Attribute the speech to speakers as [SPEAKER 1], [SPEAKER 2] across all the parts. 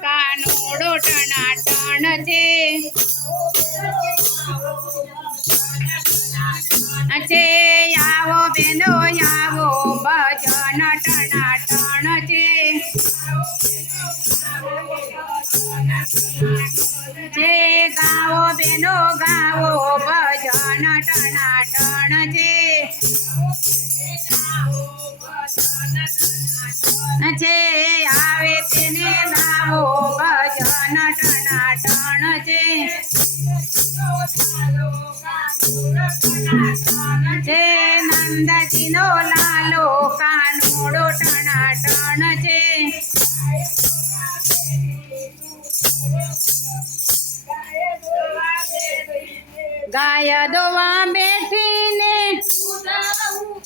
[SPEAKER 1] કાનુડો ટણાટણ છે. છે, આવો બેનો આવો ભજન ટણાટણ છે. જે ગાવો બેનો ગાવો ભજન ટણાટણ છે. છે છે નંદજીનો લાલો કાનુડો ટણાટણ છે. ગાય દોવા બેઠીને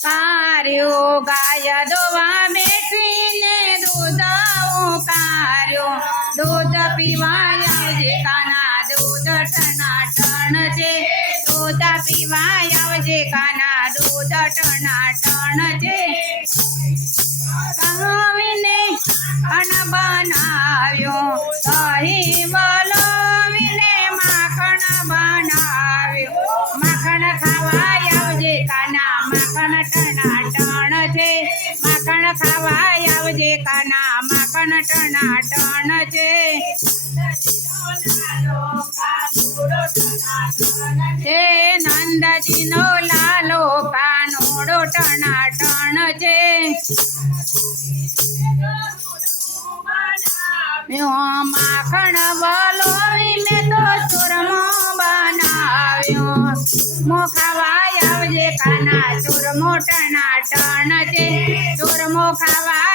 [SPEAKER 1] કાર્યો, ગાય દોવા બેઠીને દૂધ કાર્યો. દૂધ પીવાય આવજે કાના દૂધ ટનાટણ છે. કાવીને અન બનાવ્યો. દહીં વિને માખણ બનાવ્યો. માખણ ખાવા આવજે કાના. માખણ ટણાટણ છે. માખણ ખાવા આવજે કાના. માખણ ટણાટણ છે. છે. નંદજીનો લાલો કાનોડો ટણાટણ છે. માખણ બોલોવી મેં તો ચૂરમો બનાવ્યો. મોખાવાય આવજે કાના ચૂરમો ટણાટણ છે. ચૂરમો ખાવાય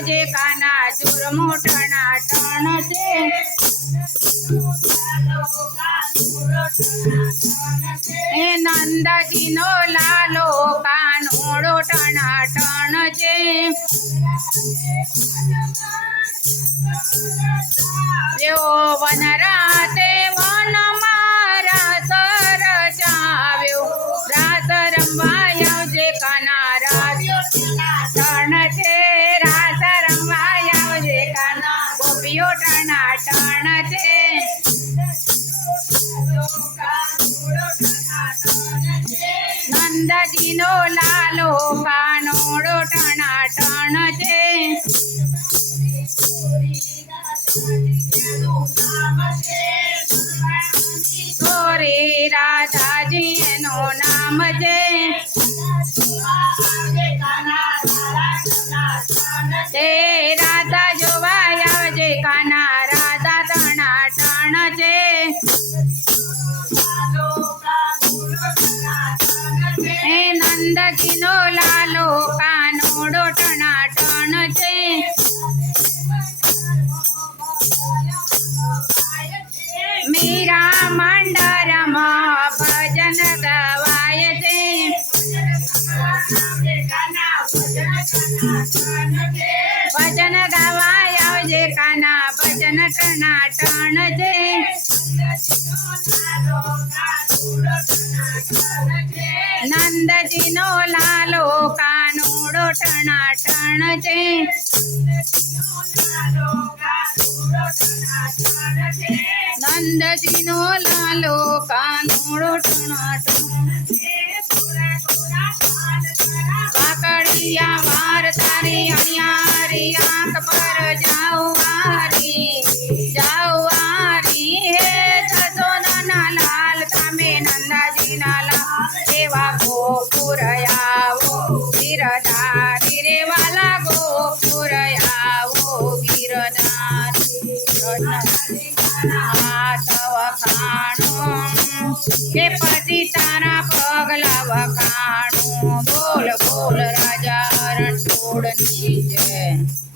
[SPEAKER 1] આવજે કાના ચૂરમો ટણ છે. એ નંદજીનો લાલો કાનોડો ટણાટણ છે. જેઓ વન કાનોડો ટણા ટણ છે. ગોરી રાધાજી એનું નામ છે. તે રાધા જોવા આવજે કાના નંદજીનો કાના ભજન ટણા ટણ જે નંદજી નો લાલો કાનોડો ટણા ટણ છે નંદજીનો લાલો કાનોડો ટણા કાકડિયા વાર તારી મારી આંખ પર જાઉં વારી જાઉં વારી હે થતો નાના લાલ તમે નંદાજીના લાલ. એવા ગોપુર આવો ગીરધારી રે વાલા ગોપુર આવો ગીરધારી વખાણું કે પછી તારા પગલા વખાણું. બોલ બોલ રાજા. She did.